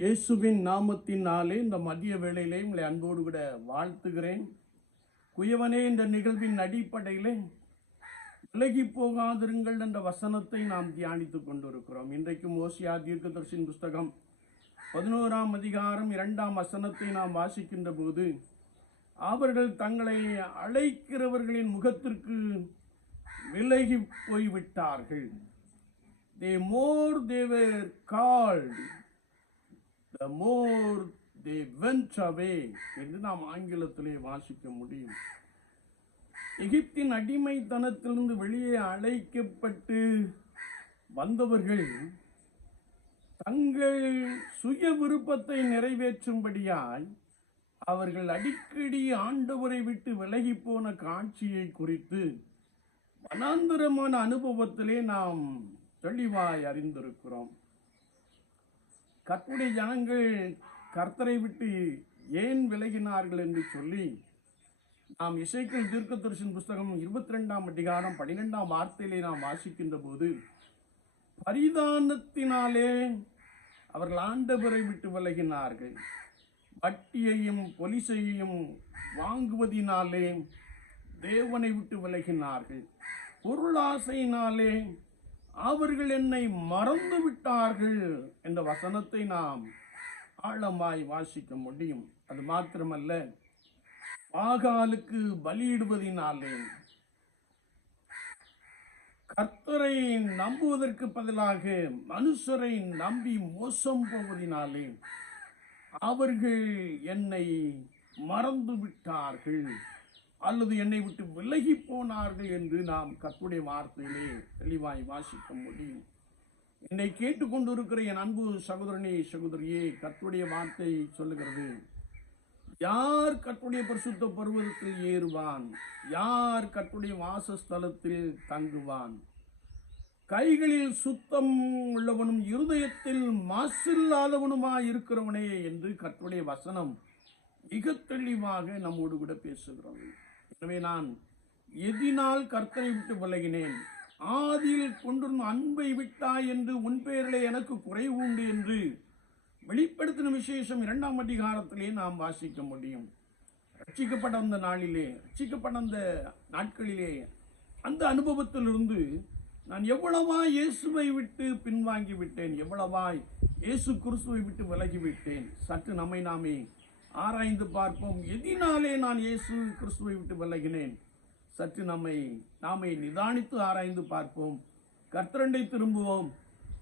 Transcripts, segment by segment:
இயேசுவின் நாமத்தினாலே இந்த மதிய வேளையிலே உங்களை அன்போடு விட வாழ்த்துகிறேன். குயவனே இந்த நிகழ்வின் அடிப்படையிலே விலகி போகாதிருங்கள் என்ற வசனத்தை நாம் தியானித்துக் கொண்டிருக்கிறோம். இன்றைக்கும் ஓசியா தீர்க்கதர்சின் புஸ்தகம் பதினோராம் அதிகாரம் இரண்டாம் வசனத்தை நாம் வாசிக்கின்ற போது அவர்கள் தங்களை அழைக்கிறவர்களின் முகத்திற்கு விலகி போய்விட்டார்கள். தே மோர் தேவர் were the more they went அவே என்று நாம் ஆங்கிலத்திலே வாசிக்க முடியும். எகிப்தின் அடிமைத்தனத்திலிருந்து வெளியே அழைக்கப்பட்டு வந்தவர்கள் தங்கள் சுய விருப்பத்தை நிறைவேற்றும்படியாய் அவர்கள் அடிக்கடி ஆண்டவரை விட்டு விலகி போன காட்சியை குறித்து வனாந்தரமான அனுபவத்திலே நாம் தெளிவாய் அறிந்திருக்கிறோம். கர்த்தருடைய ஜனங்கள் கர்த்தரை விட்டு ஏன் விலகினார்கள் என்று சொல்லி நாம் இசைக்கல் தீர்க்கதரிசன் புஸ்தகம் இருபத்தி ரெண்டாம் அதிகாரம் பன்னிரெண்டாம் வார்த்தையிலே நாம் வாசிக்கின்ற போது பரிதானத்தினாலே அவர்கள் ஆண்டவரை விட்டு விலகினார்கள். வட்டியையும் பொலிசையையும் வாங்குவதினாலே தேவனை விட்டு விலகினார்கள். பொருளாசையினாலே அவர்கள் என்னை மறந்து விட்டார்கள் என்ற வசனத்தை நாம் ஆழமாய் வாசிக்க முடியும். அது மாத்திரமல்ல பாகாலுக்கு பலியிடுவதினாலே. கர்த்தரை நம்புவதற்கு பதிலாக மனுஷரை நம்பி மோசம் போவதினாலே அவர்கள் என்னை மறந்து விட்டார்கள் அல்லது என்னை விட்டு விலகி போனார்கள் என்று நாம் கத்துடைய வார்த்தையிலே தெளிவாய் வாசிக்க முடியும். என்னை கேட்டுக்கொண்டிருக்கிற என் அன்பு சகோதரனே சகோதரியே கத்துடைய வார்த்தை சொல்லுகிறது. யார் கட்டுடைய பரிசுத்த பருவத்தில் ஏறுவான்? யார் கட்டுடைய வாசஸ்தலத்தில் தங்குவான்? கைகளில் சுத்தம் உள்ளவனும் இருதயத்தில் மாசில்லாதவனுமாய் இருக்கிறவனே என்று கற்றுடைய வசனம் மிக தெளிவாக நம்மோடு கூட பேசுகிறோம் எனவே நான் எதினால் கர்த்தரை விட்டு விலகினேன். ஆதியில் கொண்டிருந்த அன்பை விட்டாய் என்று உன் பெயரிலே எனக்கு குறைவு உண்டு என்று வெளிப்படுத்தின விசேஷம் இரண்டாம் அதிகாரத்திலே நாம் வாசிக்க முடியும். ரட்சிக்கப்பட்ட அந்த நாளிலே ரட்சிக்கப்பட்ட அந்த நாட்களிலே அந்த அனுபவத்திலிருந்து நான் எவ்வளவா இயேசுவை விட்டு பின்வாங்கி விட்டேன் எவ்வளவா இயேசு குருசுவை விட்டு விலகி விட்டேன். சற்று நம்மை நாமே ஆராய்ந்து பார்ப்போம். எதினாலே நான் இயேசு கிறிஸ்துவை விட்டு விலகினேன். சற்று நம்மை நாமே நிதானித்து ஆராய்ந்து பார்ப்போம். கர்த்தரண்டை திரும்புவோம்.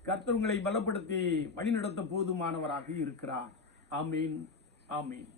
கர்த்தவங்களை பலப்படுத்தி வழிநடத்த போதுமானவராக இருக்கிறார். ஆமீன் ஆமீன்.